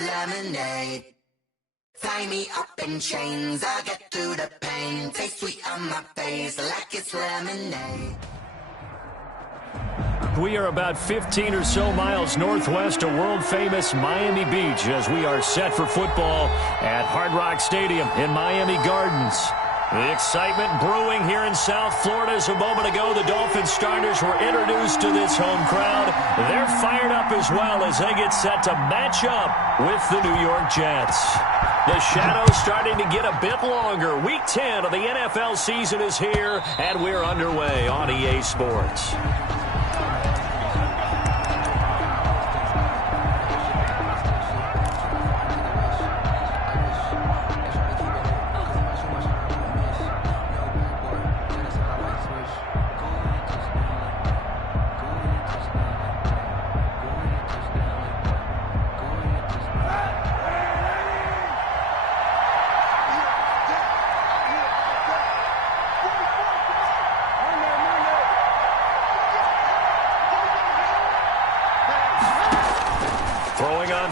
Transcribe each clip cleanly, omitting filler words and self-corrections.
Lemonade. Tie me up in chains, I get through the pain. Taste sweet on my face like it's lemonade. We are about 15 or so miles northwest of world-famous Miami Beach as we are set for football at Hard Rock Stadium in Miami Gardens. The excitement brewing here in South Florida. As a moment ago, the Dolphins starters were introduced to this home crowd. They're fired up as well as they get set to match up with the New York Jets. The shadow's starting to get a bit longer. Week 10 of the NFL season is here, and we're underway on EA Sports.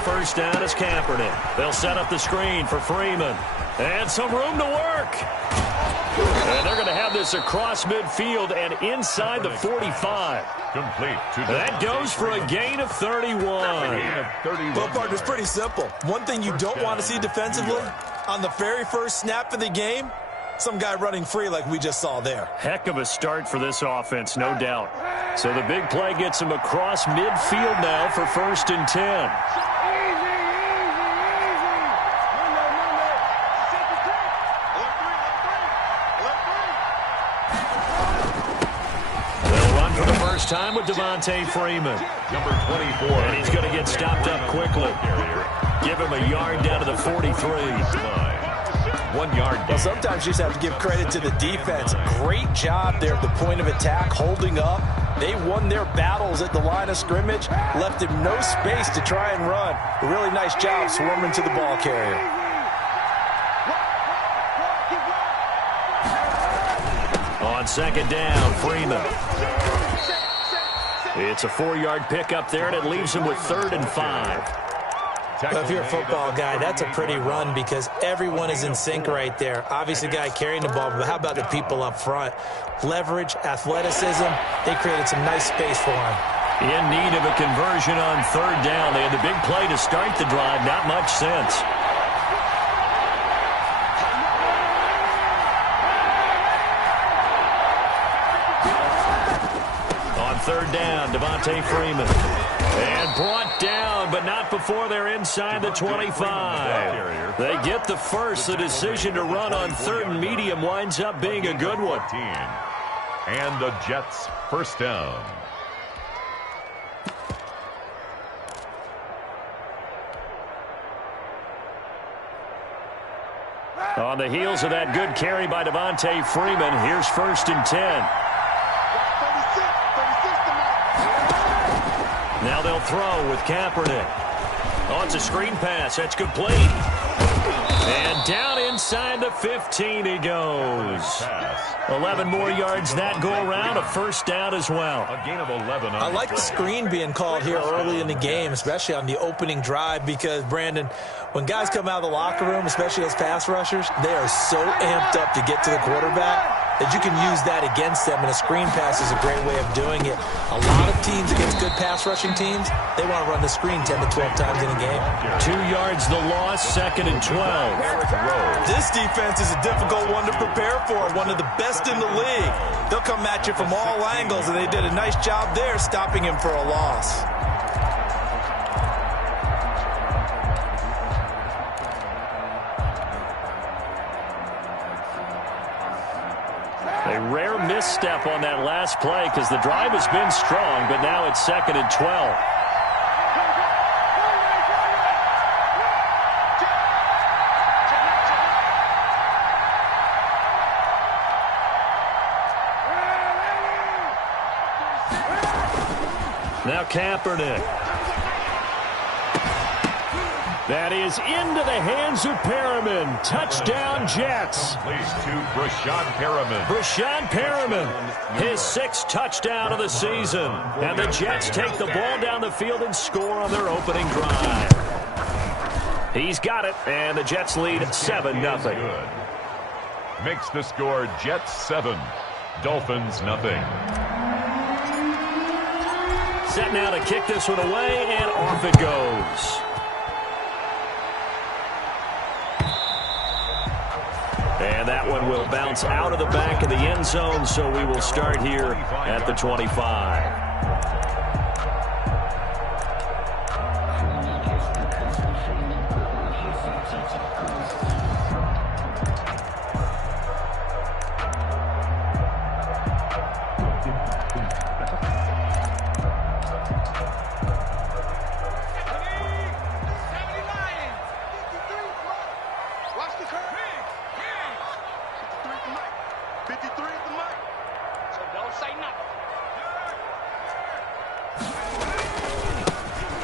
First down is Kaepernick. They'll set up the screen for Freeman. And some room to work. And they're going to have this across midfield and inside the 45. Complete. That goes for a gain of 31. Well, partner, it's pretty simple. One thing you don't want to see defensively, on the very first snap of the game, some guy running free like we just saw there. Heck of a start for this offense, no doubt. So the big play gets him across midfield now for 1st and 10. Time with Devontae Freeman. Number 24. And he's going to get stopped up quickly. Give him a yard down to the 43. 1 yard. Well, sometimes you just have to give credit to the defense. Great job there at the point of attack, holding up. They won their battles at the line of scrimmage, left him no space to try and run. A really nice job swarming to the ball carrier. On 2nd down, Freeman. It's a 4-yard pickup there, and it leaves him with 3rd and 5. Well, if you're a football guy, that's a pretty run because everyone is in sync right there. Obviously, the guy carrying the ball, but how about the people up front? Leverage, athleticism, they created some nice space for him. In need of a conversion on 3rd down. They had the big play to start the drive, not much sense. On 3rd down, Devontae Freeman. And brought down, but not before they're inside the 25. They get the first. The decision to run on 3rd and medium winds up being a good one. And the Jets' first down. On the heels of that good carry by Devontae Freeman, here's 1st and 10. Now they'll throw with Kaepernick. Oh, it's a screen pass. That's complete. And down inside the 15 he goes. 11 more yards that go around. A 1st down as well. A gain of 11. I like the screen being called here early in the game, especially on the opening drive, because, Brandon, when guys come out of the locker room, especially as pass rushers, they are so amped up to get to the quarterback that you can use that against them, and a screen pass is a great way of doing it. A lot of teams against good pass rushing teams, they want to run the screen 10 to 12 times in a game. 2 yards the loss, 2nd and 12. This defense is a difficult one to prepare for, one of the best in the league. They'll come at you from all angles, and they did a nice job there stopping him for a loss. A rare misstep on that last play because the drive has been strong, but now it's 2nd and 12. Now Kaepernick. That is into the hands of Perriman. Touchdown, Jets. Plays to Brashad Perriman. Brashad Perriman, his 6th touchdown of the season. And the Jets take the ball down the field and score on their opening drive. He's got it, and the Jets lead 7-0. Makes the score Jets 7, Dolphins nothing. Set now to kick this one away, and off it goes. And that one will bounce out of the back of the end zone, so we will start here at the 25.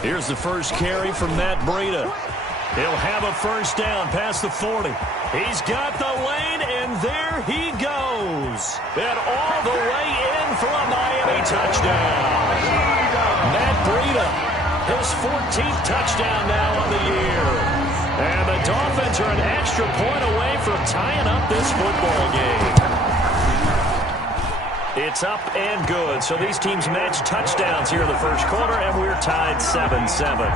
Here's the first carry from Matt Breida. He'll have a first down past the 40. He's got the lane, and there he goes. And all the way in for a Miami touchdown. Matt Breida, his 14th touchdown now on the year. And the Dolphins are an extra point away from tying up this football game. It's up and good. So these teams match touchdowns here in the first quarter, and we're tied 7-7.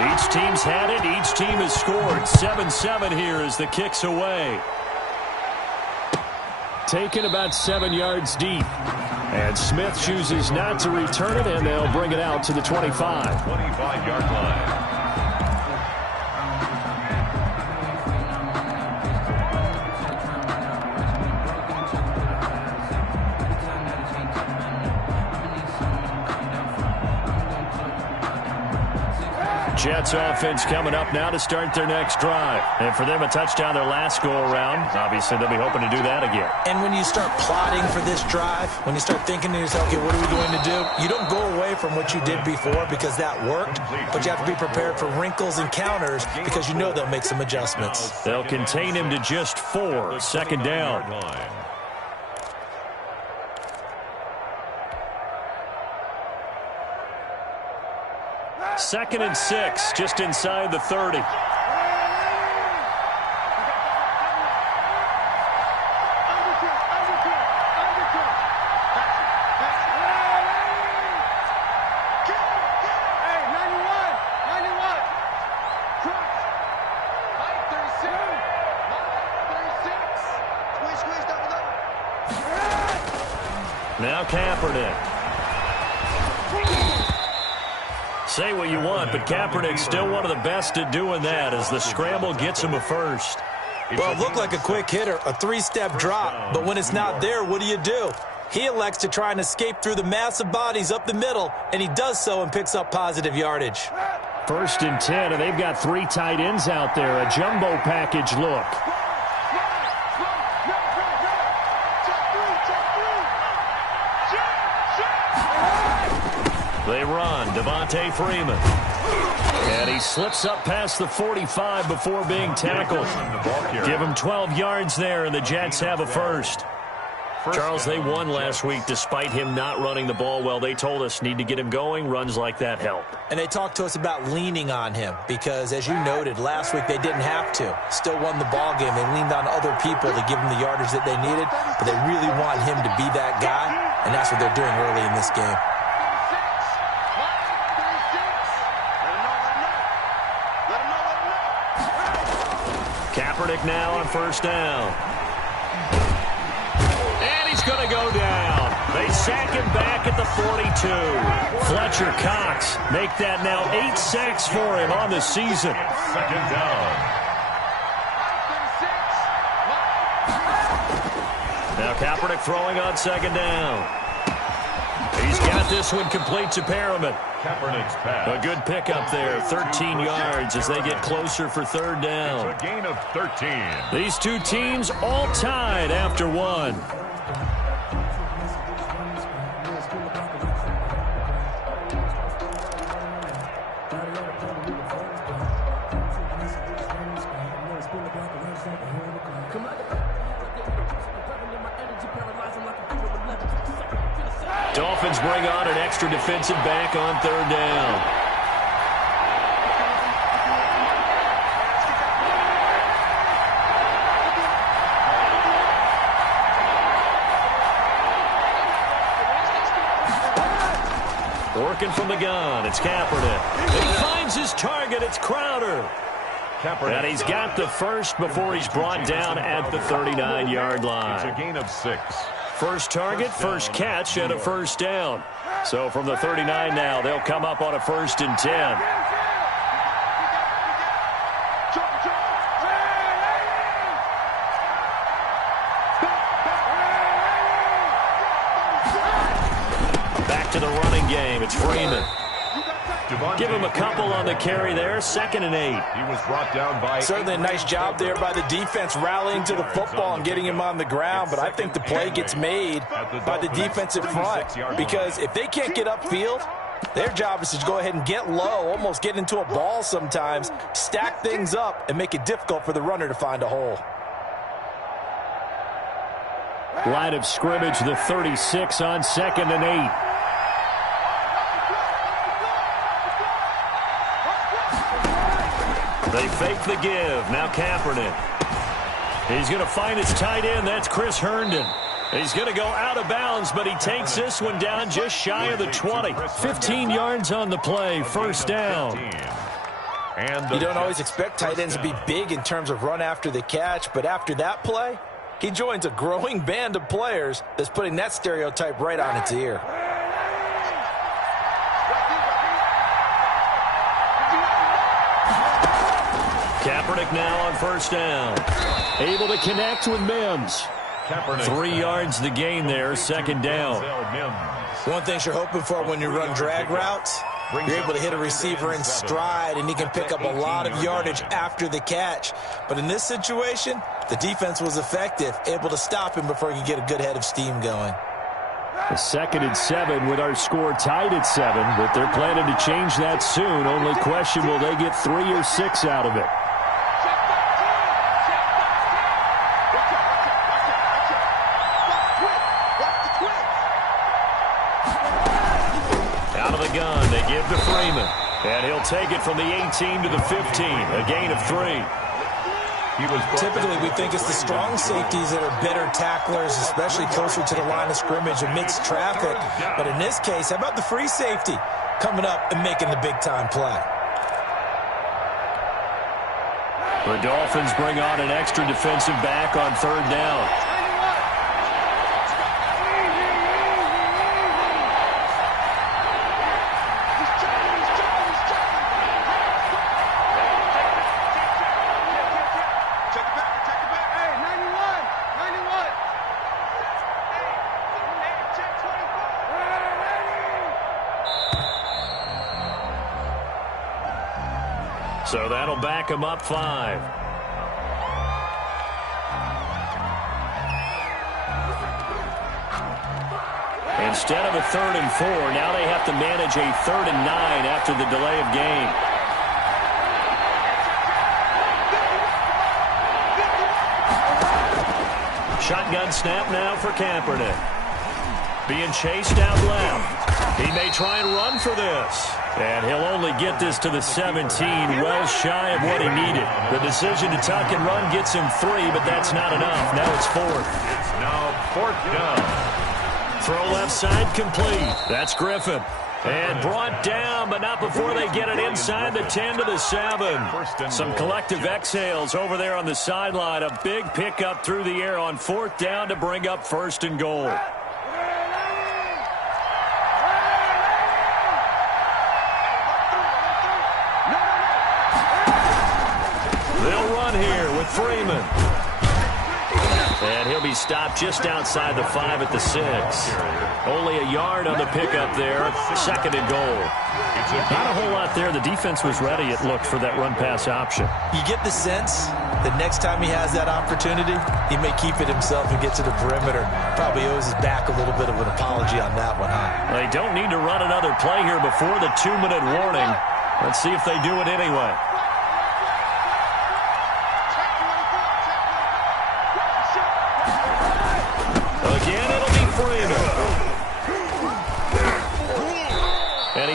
Each team's had it. Each team has scored. 7-7 here as the kick's away. Taken about 7 yards deep. And Smith chooses not to return it, and they'll bring it out to the 25. 25-yard line. Jets offense coming up now to start their next drive. And for them, a touchdown their last go-around. Obviously, they'll be hoping to do that again. And when you start plotting for this drive, when you start thinking to yourself, okay, what are we going to do? You don't go away from what you did before because that worked, but you have to be prepared for wrinkles and counters because you know they'll make some adjustments. They'll contain him to just 4. Second down. Second and 6, just inside the 30. Now Kaepernick. Say what you want, but Kaepernick's still one of the best at doing that as the scramble gets him a first. Well, it looked like a quick hitter, a 3-step drop, but when it's not there, what do? He elects to try and escape through the massive bodies up the middle, and he does so and picks up positive yardage. 1st and 10, and they've got 3 tight ends out there, a jumbo package look. They run, Devontae Freeman. And he slips up past the 45 before being tackled. Give him 12 yards there, and the Jets have a first. Charles, they won last week despite him not running the ball well. They told us need to get him going. Runs like that help. And they talked to us about leaning on him because, as you noted, last week they didn't have to. Still won the ball game. They leaned on other people to give them the yardage that they needed, but they really want him to be that guy, and that's what they're doing early in this game. Kaepernick now on first down. And he's going to go down. They sack him back at the 42. Fletcher Cox make that now 8 sacks for him on the season. Second down. Now Kaepernick throwing on second down. He's got this one complete to Perriman. Kaepernick's pass. A good pickup there, 13 yards as they get closer for third down. It's a gain of 13. These two teams all tied after one. Come on. Dolphins bring on an extra defensive back on 3rd down. Working from the gun, it's Kaepernick. He finds his target, it's Crowder. And he's got the first before he's brought down at the 39-yard line. It's a gain of 6. First target, first catch, and a first down. So from the 39 now, they'll come up on a 1st and 10. Back to the running game. It's Freeman. Give him a couple on the carry there. 2nd and 8. He was brought down by... Certainly a nice job there by the defense rallying to the football and getting him on the ground, but I think the play gets made by the defensive front because if they can't get upfield, their job is to go ahead and get low, almost get into a ball sometimes, stack things up, and make it difficult for the runner to find a hole. Line of scrimmage, the 36 on 2nd and 8. They fake the give. Now Kaepernick. He's going to find his tight end. That's Chris Herndon. He's going to go out of bounds, but he takes this one down just shy of the 20. 15 yards on the play. First down. You don't always expect tight ends to be big in terms of run after the catch, but after that play, he joins a growing band of players that's putting that stereotype right on its ear. Kaepernick now on first down. Able to connect with Mims. 3 yards the gain there, 2nd down. One thing you're hoping for when you run drag routes, you're able to hit a receiver in stride, and he can pick up a lot of yardage after the catch. But in this situation, the defense was effective, able to stop him before he could get a good head of steam going. A 2nd and 7 with our score tied at 7, but they're planning to change that soon. Only question, will they get 3 or 6 out of it? Out of the gun, they give to Freeman. And he'll take it from the 18 to the 15, a gain of 3. Typically, we think it's the strong safeties that are better tacklers, especially closer to the line of scrimmage amidst traffic. But in this case, how about the free safety coming up and making the big-time play? The Dolphins bring on an extra defensive back on 3rd down. So that'll back him up 5. Instead of a 3rd and 4, now they have to manage a 3rd and 9 after the delay of game. Shotgun snap now for Kaepernick. Being chased out left. He may try and run for this. And he'll only get this to the 17, well shy of what he needed. The decision to tuck and run gets him 3, but that's not enough. Now it's 4th. It's now 4th down. Throw left side complete. That's Griffin. And brought down, but not before they get it inside the 10 to the 7. Some collective exhales over there on the sideline. A big pickup through the air on 4th down to bring up 1st and goal. They'll run here with Freeman. And he'll be stopped just outside the 5 at the 6. Only a yard on the pickup there. 2nd and goal. Not a whole lot there. The defense was ready, it looked, for that run-pass option. You get the sense that next time he has that opportunity, he may keep it himself and get to the perimeter. Probably owes his back a little bit of an apology on that one, huh? They don't need to run another play here before the 2-minute warning. Let's see if they do it anyway. Again, it'll be Freeman.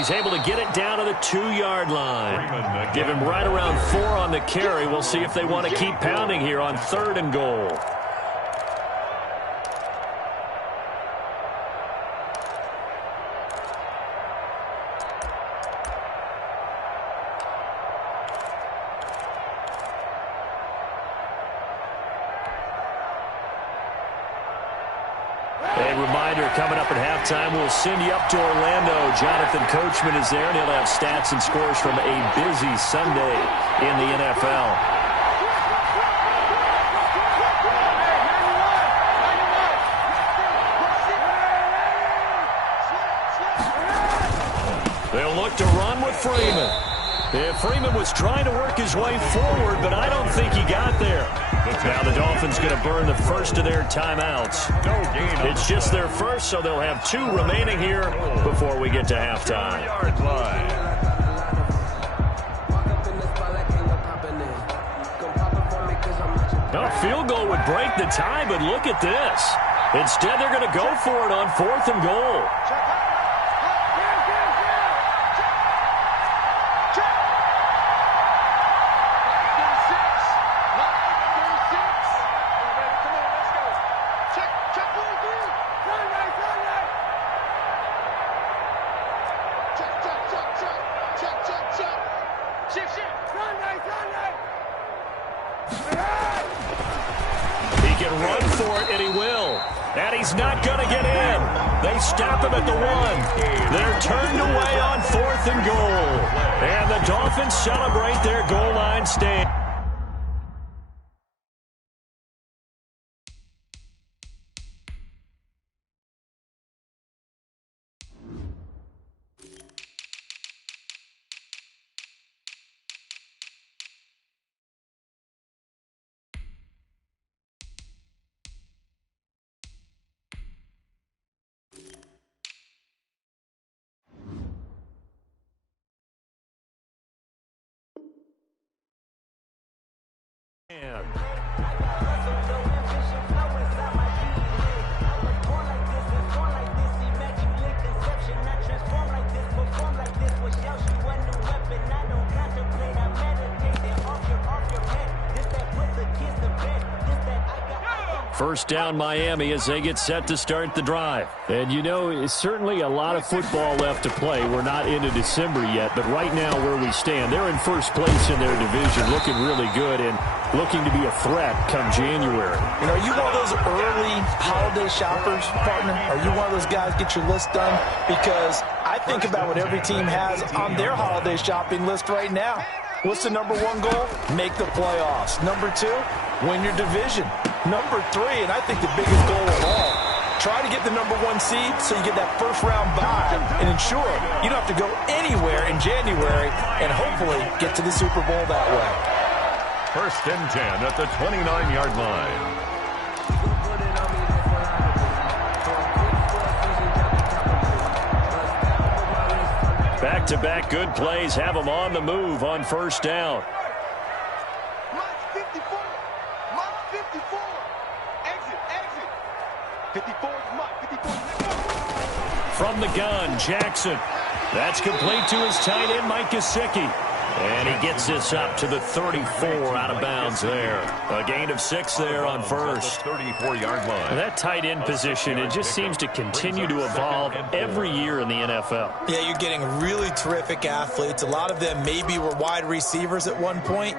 he's able to get it down to the 2-yard line. Give him right around 4 on the carry. We'll see if they want to keep pounding here on 3rd and goal. Coming up at halftime, we'll send you up to Orlando. Jonathan Coachman is there, and he'll have stats and scores from a busy Sunday in the NFL. They'll look to run with Freeman. Yeah, Freeman was trying to work his way forward, but I don't think he got there. Now the Dolphins going to burn the first of their timeouts. It's just their first, so they'll have 2 remaining here before we get to halftime. A field goal would break the tie, but look at this. Instead, they're going to go for it on 4th and goal. Not going to get in. They stop him at the 1. They're turned away on 4th and goal. And the Dolphins celebrate their goal line stand. First down, Miami, as they get set to start the drive. And, you know, it's certainly a lot of football left to play. We're not into December yet, but right now where we stand, they're in first place in their division, looking really good and looking to be a threat come January. You know, are you one of those early holiday shoppers, partner? Are you one of those guys get your list done? Because I think about what every team has on their holiday shopping list right now. What's the number 1 goal? Make the playoffs. Number 2, win your division. Number 3, and I think the biggest goal of all, try to get the number 1 seed so you get that first-round bye and ensure you don't have to go anywhere in January and hopefully get to the Super Bowl that way. 1st and 10 at the 29-yard line. Back-to-back good plays have them on the move on 1st down. From the gun, Jackson. That's complete to his tight end, Mike Gesicki. And he gets this up to the 34 out of bounds there. A gain of 6 there on 1st. 34-yard line. That tight end position, it just seems to continue to evolve every year in the NFL. Yeah, you're getting really terrific athletes. A lot of them maybe were wide receivers at one point.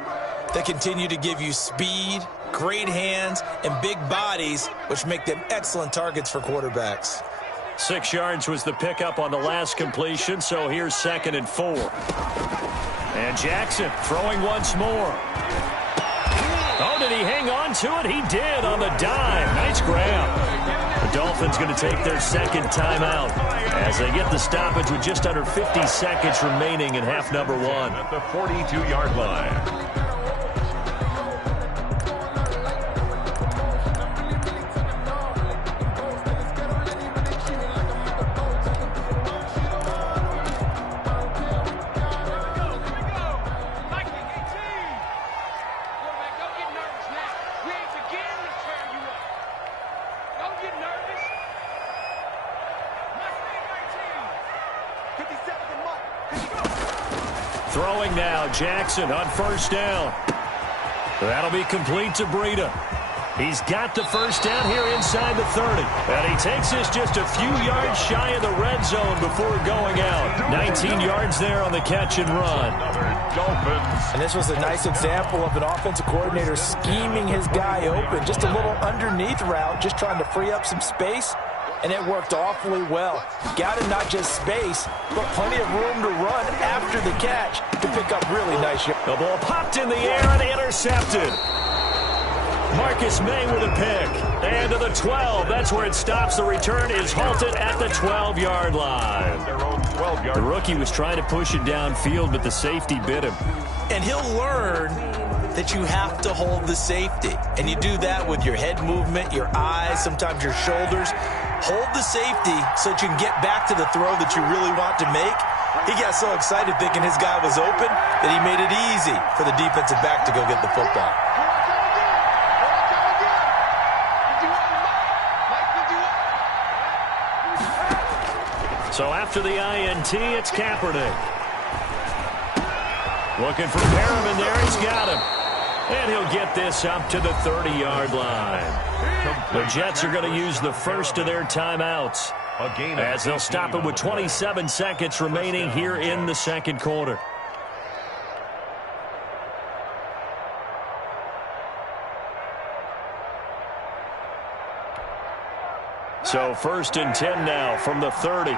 They continue to give you speed, great hands, and big bodies, which make them excellent targets for quarterbacks. 6 yards was the pickup on the last completion, so here's 2nd and 4. And Jackson throwing once more. Oh, did he hang on to it? He did on the dime. Nice grab. The Dolphins going to take their 2nd timeout as they get the stoppage with just under 50 seconds remaining in half number 1. At the 42-yard line. Throwing now, Jackson on first down. That'll be complete to Breida. He's got the first down here inside the 30. And he takes this just a few yards shy of the red zone before going out. 19 yards there on the catch and run. And this was a nice example of an offensive coordinator scheming his guy open. Just a little underneath route, just trying to free up some space. And it worked awfully well. Got him not just space, but plenty of room to run after the catch to pick up really nice yards. The ball popped in the air and intercepted. Marcus May with a pick. And to the 12. That's where it stops. The return is halted at the 12-yard line. The rookie was trying to push it downfield, but the safety bit him. And he'll learn that you have to hold the safety. And you do that with your head movement, your eyes, sometimes your shoulders. Hold the safety so that you can get back to the throw that you really want to make. He got so excited thinking his guy was open that he made it easy for the defensive back to go get the football. So after the INT, it's Kaepernick. Looking for Perriman there. He's got him. And he'll get this up to the 30-yard line. The Jets are going to use the first of their timeouts as they'll stop it with 27 seconds remaining here in the second quarter. So first and 10 now from the 30.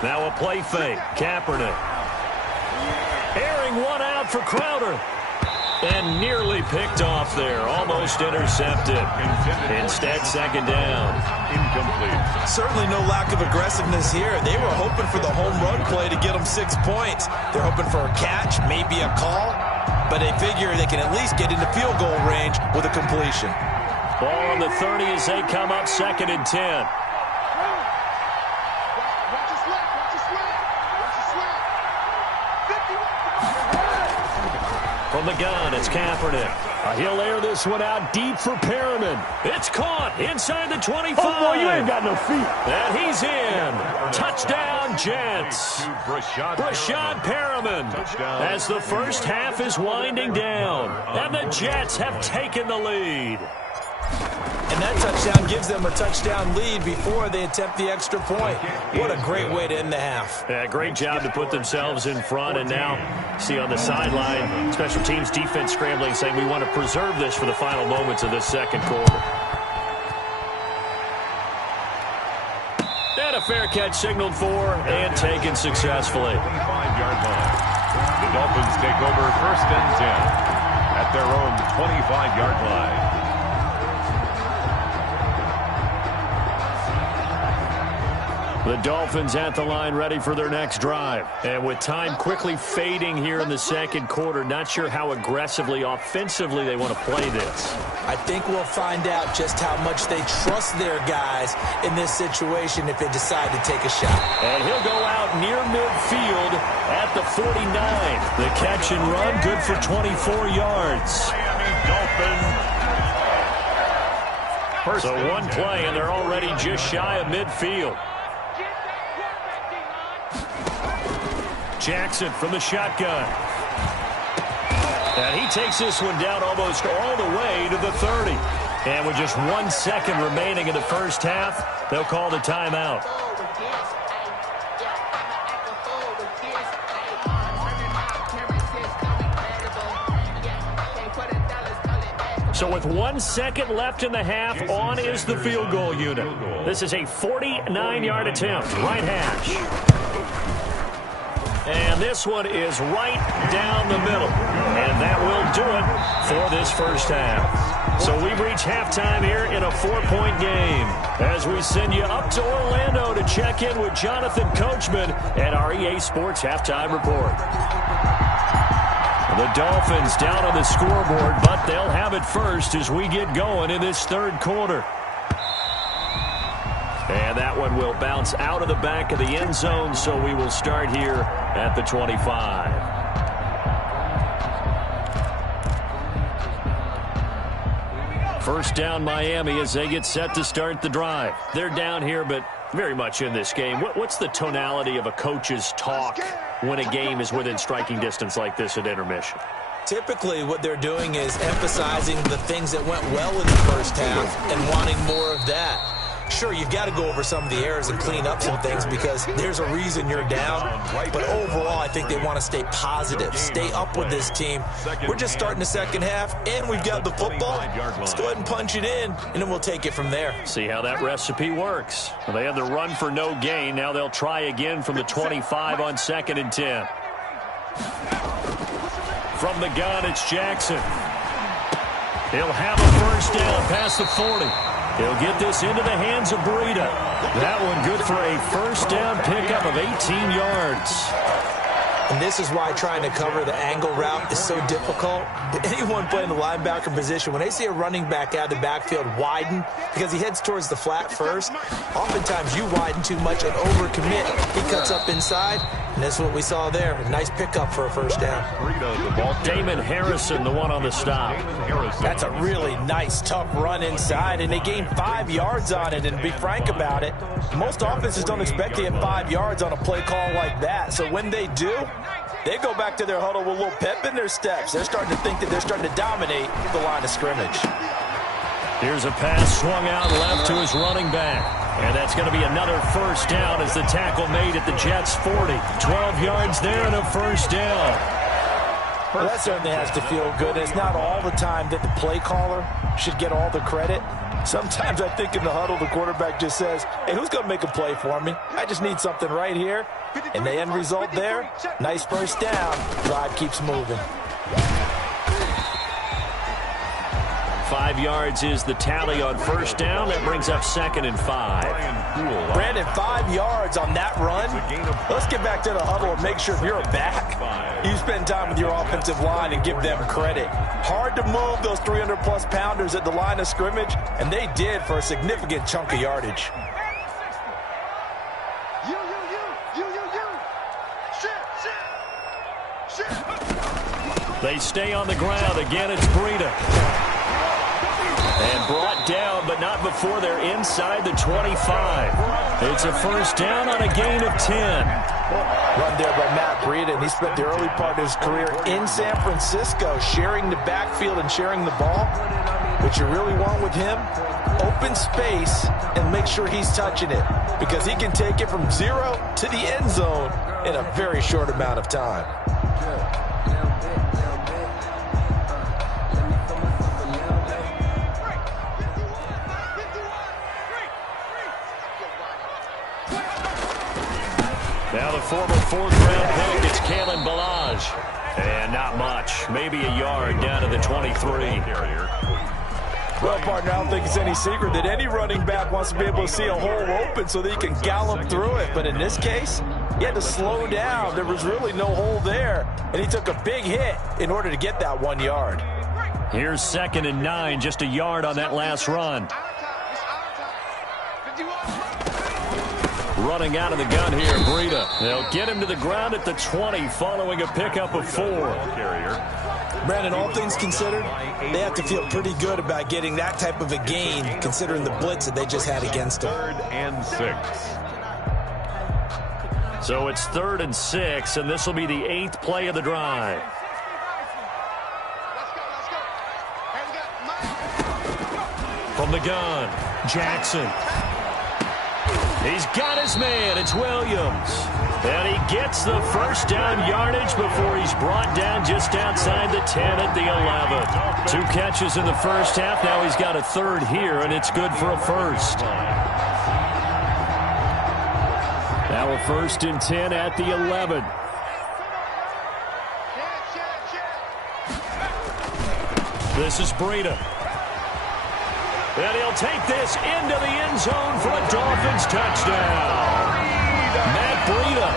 Now a play fake. Kaepernick. Airing one out for Crowder. And nearly picked off there. Almost intercepted. Instead, second down. Incomplete. Certainly no lack of aggressiveness here. They were hoping for the home run play to get them 6 points. They're hoping for a catch, maybe a call. But they figure they can at least get into field goal range with a completion. Ball on the 30 as they come up second and 10. From the gun, it's Kaepernick. He'll air this one out deep for Perriman. It's caught inside the 25. Oh, boy, you ain't got no feet. And he's in. Touchdown, Jets. Brashad Perriman as the first half is winding down. And the Jets have taken the lead. And that touchdown gives them a touchdown lead before they attempt the extra point. What a great way to end the half. Yeah, great job to put themselves in front. And now, see on the sideline, special teams defense scrambling, saying we want to preserve this for the final moments of this second quarter. And a fair catch signaled for and taken successfully. 25-yard line. The Dolphins take over first and 10 at their own 25-yard line. The Dolphins at the line ready for their next drive. And with time quickly fading here in the second quarter, not sure how aggressively, offensively they want to play this. I think we'll find out just how much they trust their guys in this situation if they decide to take a shot. And he'll go out near midfield at the 49. The catch and run, good for 24 yards. So one play, and they're already just shy of midfield. Jackson from the shotgun. And he takes this one down almost all the way to the 30. And with just 1 second remaining in the first half, they'll call the timeout. So with 1 second left in the half, on is the field goal unit. This is a 49-yard attempt, right hash. And this one is right down the middle. And that will do it for this first half. So we've reached halftime here in a 4-point game as we send you up to Orlando to check in with Jonathan Coachman at our EA Sports Halftime Report. The Dolphins down on the scoreboard, but they'll have it first as we get going in this third quarter. And that one will bounce out of the back of the end zone, so we will start here at the 25. First down Miami as they get set to start the drive. They're down here, but very much in this game. What's the tonality of a coach's talk when a game is within striking distance like this at intermission? Typically, what they're doing is emphasizing the things that went well in the first half and wanting more of that. Sure, you've got to go over some of the errors and clean up some things because there's a reason you're down. But overall, I think they want to stay positive, stay up with this team. We're just starting the second half, and we've got the football. Let's go ahead and punch it in, and then we'll take it from there. See how that recipe works. Well, they had the run for no gain. Now they'll try again from the 25 on 2nd and 10. From the gun, it's Jackson. He'll have a first down past the 40. He'll get this into the hands of Breida. That one good for a first down pickup of 18 yards. And this is why trying to cover the angle route is so difficult. Anyone playing the linebacker position, when they see a running back out of the backfield widen because he heads towards the flat first, oftentimes you widen too much and overcommit. He cuts up inside, and that's what we saw there. A nice pickup for a first down. Damon Harrison, the one on the stop. That's a really nice, tough run inside, and they gained 5 yards on it. And to be frank about it, most offenses don't expect to get 5 yards on a play call like that. So when they do, they go back to their huddle with a little pep in their steps. They're starting to think that they're starting to dominate the line of scrimmage. Here's a pass swung out left to his running back. And that's going to be another first down as the tackle made at the Jets' 40. 12 yards there and a first down. Well, that certainly has to feel good. It's not all the time that the play caller should get all the credit. Sometimes I think in the huddle, the quarterback just says, hey, who's going to make a play for me? I just need something right here. And the end result there, nice first down. Drive keeps moving. 5 yards is the tally on first down. That brings up 2nd and 5. Brandon, 5 yards on that run. Let's get back to the huddle and make sure if you're a back, you spend time with your offensive line and give them credit. Hard to move those 300-plus pounders at the line of scrimmage, and they did for a significant chunk of yardage. They stay on the ground. Again, it's Breida. And brought down, but not before they're inside the 25. It's a first down on a gain of 10. Run there by Matt Breida, and he spent the early part of his career in San Francisco, sharing the backfield and sharing the ball. What you really want with him, open space and make sure he's touching it, because he can take it from 0 to the end zone in a very short amount of time. Now the former 4th-round pick, it's Kalen Ballage. And not much, maybe a yard down to the 23. Well, partner, I don't think it's any secret that any running back wants to be able to see a hole open so that he can gallop through it. But in this case, he had to slow down. There was really no hole there, and he took a big hit in order to get that 1 yard. Here's 2nd and 9, just a yard on that last run. Running out of the gun here, Breida. They'll get him to the ground at the 20 following a pickup of 4. Brandon, all things considered, they have to feel pretty good about getting that type of a gain, considering the blitz that they just had against them. 3rd and 6. So it's 3rd and 6, and this will be the 8th play of the drive. From the gun, Jackson. He's got his man. It's Williams. And he gets the first down yardage before he's brought down just outside the 10 at the 11. 2 catches in the first half. Now he's got a 3rd here, and it's good for a first. Now a 1st and 10 at the 11. This is Breida. And he'll take this into the end zone for a Dolphins touchdown. Matt Breida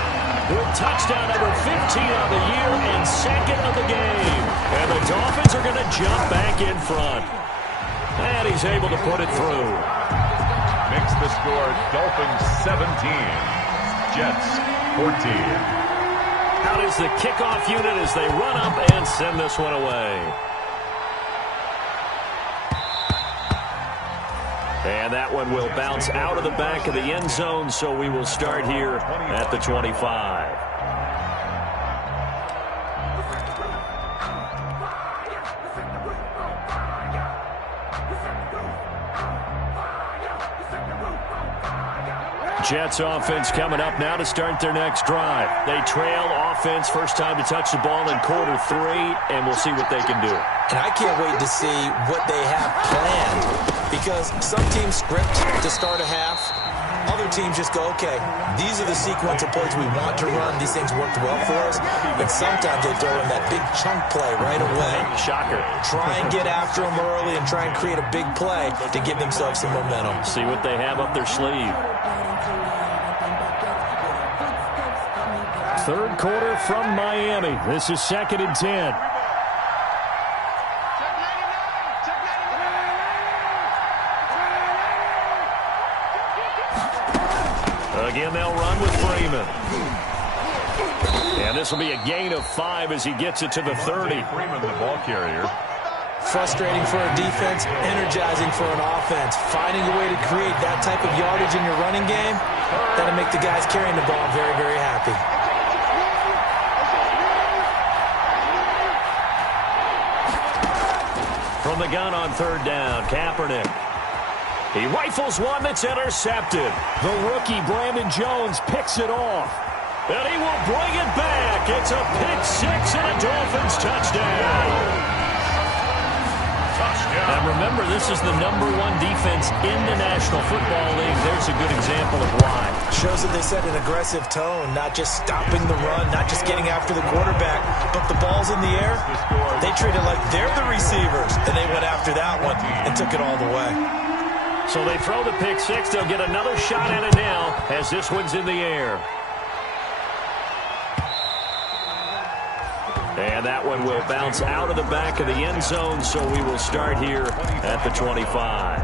with touchdown number 15 on the year and 2nd of the game. And the Dolphins are going to jump back in front. And he's able to put it through. Makes the score Dolphins 17, Jets 14. Out is the kickoff unit as they run up and send this one away. And that one will bounce out of the back of the end zone, so we will start here at the 25. Jets offense coming up now to start their next drive. They trail offense, first time to touch the ball in quarter 3, and we'll see what they can do. And I can't wait to see what they have planned, because some teams script to start a half. Other teams just go, okay, these are the sequence of plays we want to run. These things worked well for us. And sometimes they throw in that big chunk play right away. Shocker. Try and get after them early and try and create a big play to give themselves some momentum. See what they have up their sleeve. Third quarter from Miami. This is 2nd and 10. Again, they'll run with Freeman. And this will be a gain of 5 as he gets it to the 30. Freeman, the ball carrier. Frustrating for a defense, energizing for an offense. Finding a way to create that type of yardage in your running game, that'll make the guys carrying the ball very, very happy. From the gun on 3rd down, Kaepernick. He rifles one that's intercepted. The rookie, Brandon Jones, picks it off. And he will bring it back. It's a pick-6 and a Dolphins touchdown. And remember, this is the #1 defense in the National Football League. There's a good example of why. Shows that they set an aggressive tone, not just stopping the run, not just getting after the quarterback, but the ball's in the air. They treat it like they're the receivers, and they went after that one and took it all the way. So they throw the pick-6. They'll get another shot at it now as this one's in the air. And that one will bounce out of the back of the end zone, so we will start here at the 25.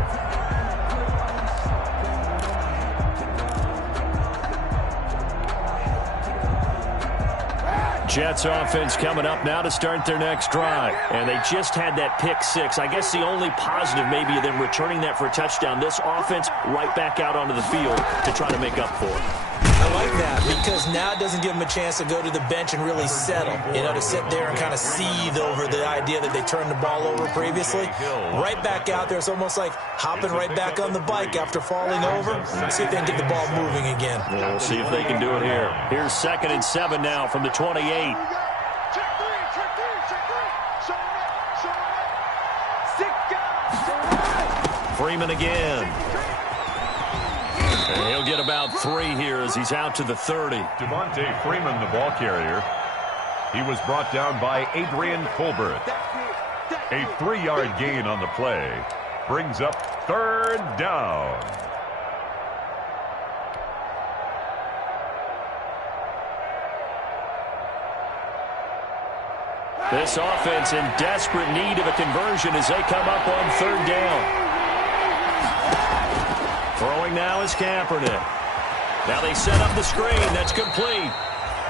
Jets offense coming up now to start their next drive. And they just had that pick-6. I guess the only positive maybe of them returning that for a touchdown. This offense right back out onto the field to try to make up for it. I like that because now it doesn't give them a chance to go to the bench and really settle. You know, to sit there and kind of seethe over the idea that they turned the ball over previously. Right back out there. It's almost like hopping right back on the bike after falling over. See if they can get the ball moving again. Yeah, we'll see if they can do it here. Here's 2nd and 7 now from the 28. Freeman again. And he'll get about 3 here as he's out to the 30. Devontae Freeman, the ball carrier. He was brought down by Adrian Colbert. A 3-yard gain on the play. Brings up 3rd down. This offense in desperate need of a conversion as they come up on 3rd down. Throwing now is Kaepernick. Now they set up the screen. That's complete.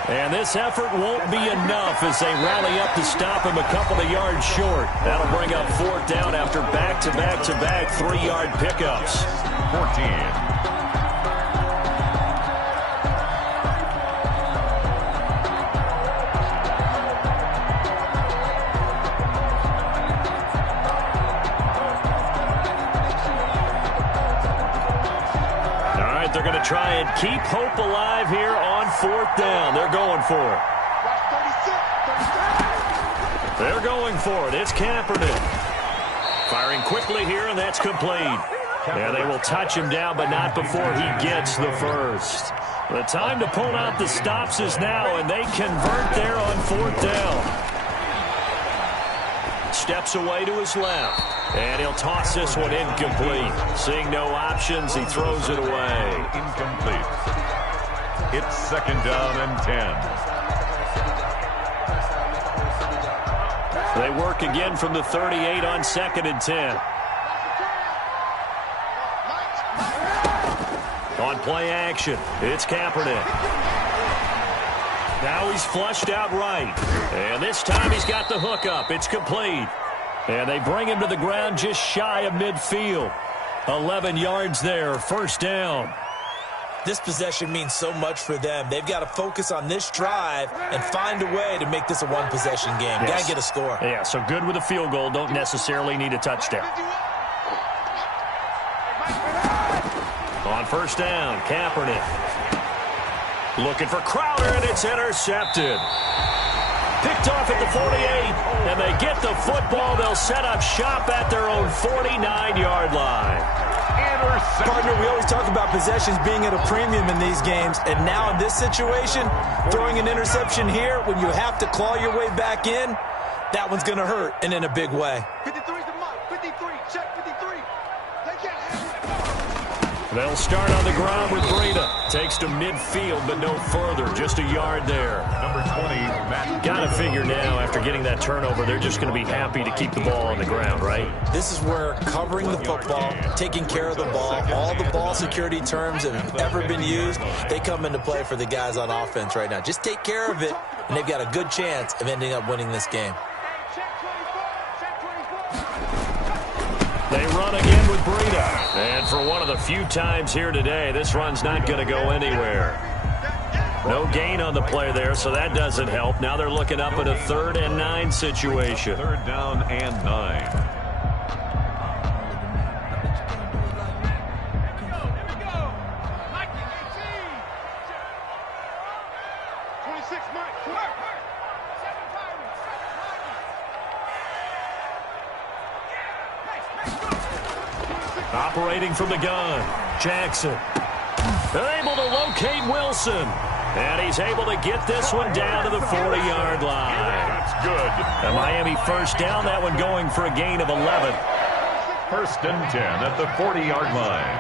And this effort won't be enough as they rally up to stop him a couple of yards short. That'll bring up 4th down after back-to-back-to-back 3-yard pickups. 14. They're going to try and keep hope alive here on 4th down. They're going for it. They're going for it. It's Kaepernick. Firing quickly here, and that's complete. Yeah, they will touch him down, but not before he gets the first. The time to pull out the stops is now, and they convert there on 4th down. Steps away to his left. And he'll toss this one incomplete. Seeing no options, he throws it away. Incomplete. It's 2nd down and 10. They work again from the 38 on 2nd and 10. On play action, it's Kaepernick. Now he's flushed out right. And this time he's got the hook up. It's complete. And they bring him to the ground just shy of midfield. 11 yards there, first down. This possession means so much for them. They've got to focus on this drive and find a way to make this a one-possession game. Yes. Got to get a score. Yeah, so good with a field goal. Don't necessarily need a touchdown. On first down, Kaepernick. Looking for Crowder, and it's intercepted. Picked off at the 48, and they get the football. They'll set up shop at their own 49-yard line. Partner, we always talk about possessions being at a premium in these games, and now in this situation, throwing an interception here when you have to claw your way back in, that one's going to hurt, and in a big way. 53's the mark. 53, check 53. They can't have it. They'll start on the ground with Breida. Takes to midfield, but no further. Just a yard there. Number 20, Matt. Got to figure now, after getting that turnover, they're just going to be happy to keep the ball on the ground, right? This is where covering the football, taking care of the ball, all the ball security terms that have ever been used, they come into play for the guys on offense right now. Just take care of it, and they've got a good chance of ending up winning this game. They run again with Breida. And for one of the few times here today, this run's not going to go anywhere. No gain on the play there, so that doesn't help. Now they're looking up at a 3rd and 9 situation. 3rd down and 9. Operating from the gun, Jackson. They're able to locate Wilson. And he's able to get this one down to the 40-yard line. That's good. The Miami first down, that one going for a gain of 11. 1st and 10 at the 40-yard line.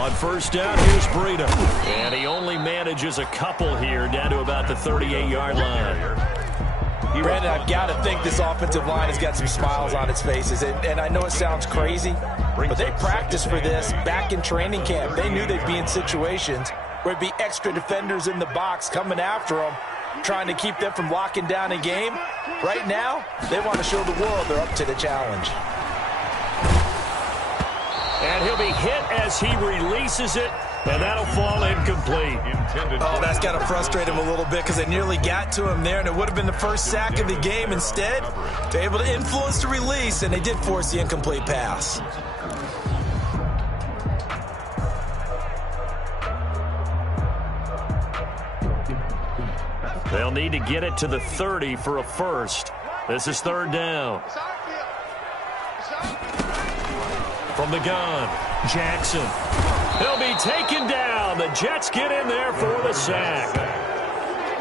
On first down, here's Breida. And he only manages a couple here down to about the 38-yard line. Brandon, I've got to think this offensive line has got some smiles on its faces. And I know it sounds crazy, but they practiced for this back in training camp. They knew they'd be in situations where it'd be extra defenders in the box coming after them, trying to keep them from locking down a game. Right now, they want to show the world they're up to the challenge. And he'll be hit as he releases it, and that'll fall incomplete. Oh, that's got to frustrate him a little bit because they nearly got to him there, and it would have been the first sack of the game. Instead, they're able to influence the release, and they did force the incomplete pass. They'll need to get it to the 30 for a first. This is 3rd down. From the gun, Jackson. He'll be taken down. The Jets get in there for the sack.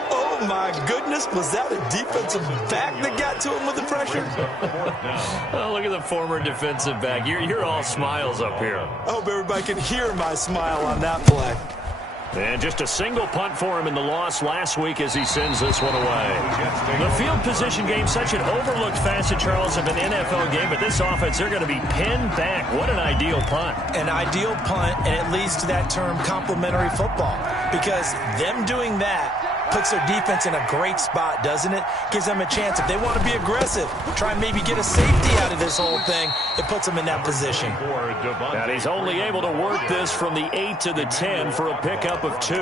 Oh, my goodness. Was that a defensive back that got to him with the pressure? Oh, look at the former defensive back. You're all smiles up here. I hope everybody can hear my smile on that play. And just a single punt for him in the loss last week as he sends this one away. The field position game, such an overlooked facet, Charles, of an NFL game, but this offense, they're going to be pinned back. What an ideal punt. An ideal punt, and it leads to that term complementary football, because them doing that puts their defense in a great spot, doesn't it? Gives them a chance. If they want to be aggressive, try and maybe get a safety out of this whole thing, it puts them in that position. And he's only able to work this from the 8 to the 10 for a pickup of 2.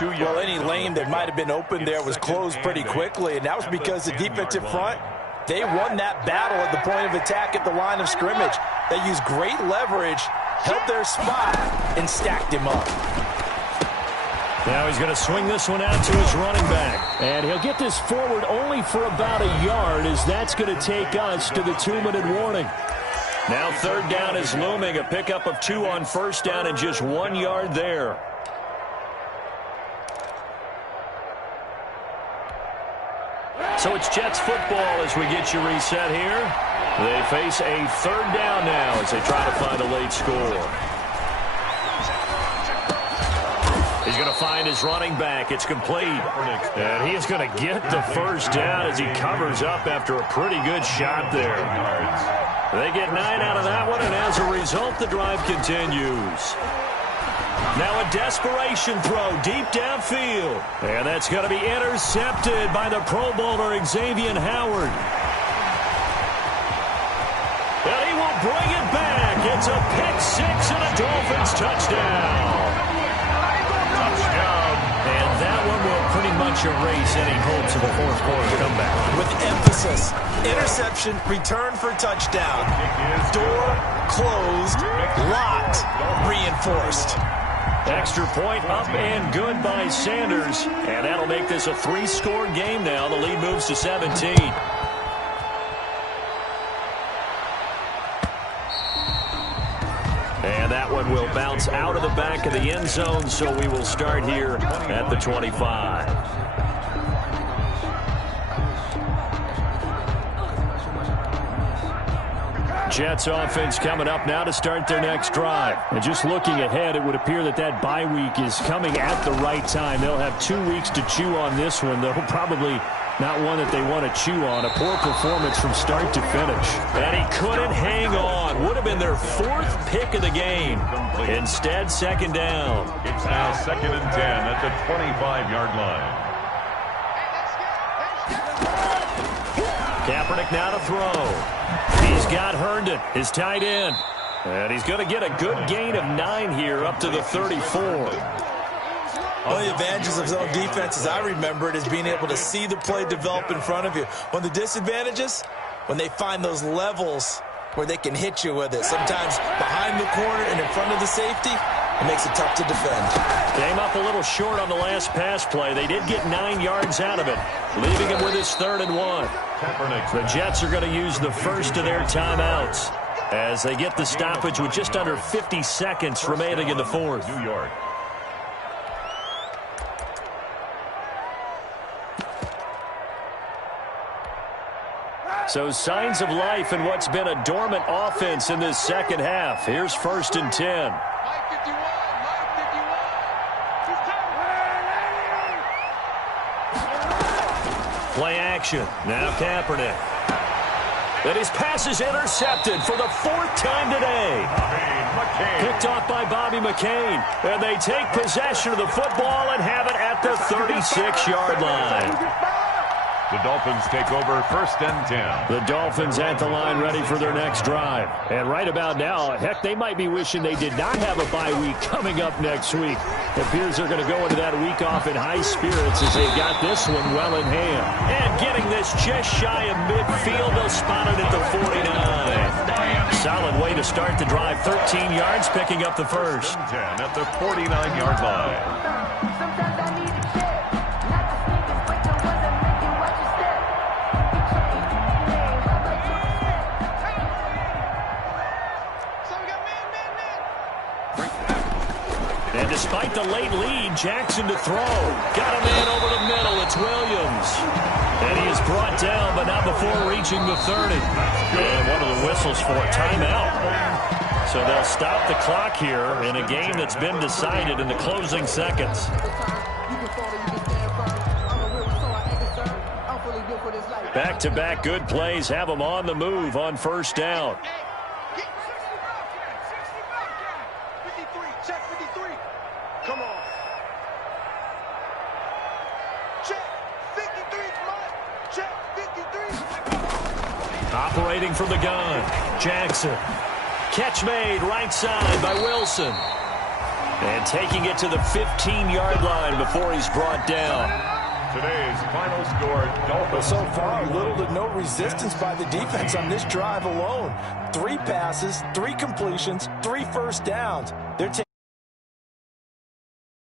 Well, any lane that might have been open there was closed pretty quickly, and that was because the defensive front, they won that battle at the point of attack at the line of scrimmage. They used great leverage, held their spot, and stacked him up. Now he's going to swing this one out to his running back. And he'll get this forward only for about a yard, as that's going to take us to the 2-minute warning. Now 3rd down is looming. A pickup of 2 on first down and just 1 yard there. So it's Jets football as we get you reset here. They face a 3rd down now as they try to find a late score. He's going to find his running back. It's complete. And he is going to get the first down as he covers up after a pretty good shot there. They get 9 out of that one, and as a result, the drive continues. Now a desperation throw deep downfield. And that's going to be intercepted by the Pro Bowler Xavier Howard. It's a pick six and a Dolphins touchdown. Touchdown. And that one will pretty much erase any hopes of a fourth quarter comeback. With emphasis, interception, return for touchdown. Door closed, locked, reinforced. Extra point up and good by Sanders. And that'll make this a three-score game now. The lead moves to 17. And that one will bounce out of the back of the end zone, so we will start here at the 25. Jets offense coming up now to start their next drive. And just looking ahead, it would appear that that bye week is coming at the right time. They'll have 2 weeks to chew on this one, though probably not one that they want to chew on. A poor performance from start to finish. And he couldn't hang on. Would have been their fourth pick of the game. Instead, second down. It's now 2nd and 10 at the 25-yard line. Kaepernick now to throw. He's got Herndon, his tight end. And he's going to get a good gain of 9 here up to the 34. One of the advantages of zone defense, as I remember it, is being able to see the play develop in front of you. One of the disadvantages, when they find those levels where they can hit you with it. Sometimes behind the corner and in front of the safety, it makes it tough to defend. Came up a little short on the last pass play. They did get 9 yards out of it, leaving him with his 3rd and 1. The Jets are going to use the first of their timeouts as they get the stoppage with just under 50 seconds remaining in the fourth. New York. So signs of life in what's been a dormant offense in this second half. Here's 1st and 10. Play action. Now Kaepernick. And his pass is intercepted for the 4th time today. Picked off by Bobby McCain. And they take possession of the football and have it at the 36-yard line. The Dolphins take over 1st and 10. The Dolphins at the line ready for their next drive. And right about now, heck, they might be wishing they did not have a bye week coming up next week. It appears they're going to go into that week off in high spirits as they've got this one well in hand. And getting this just shy of midfield, they'll spot it at the 49. Solid way to start the drive. 13 yards, picking up the first. 10 at the 49-yard line. And despite the late lead, Jackson to throw. Got a man over the middle. It's Williams. And he is brought down, but not before reaching the 30. And one of the whistles for a timeout. So they'll stop the clock here in a game that's been decided in the closing seconds. Back-to-back good plays have them on the move on 1st down. Operating from the gun, Jackson. Catch made right side by Wilson. And taking it to the 15-yard line before he's brought down. Today's final score, Dolphins. So far, little to no resistance by the defense on this drive alone. 3 passes, 3 completions, 3 first downs. They're taking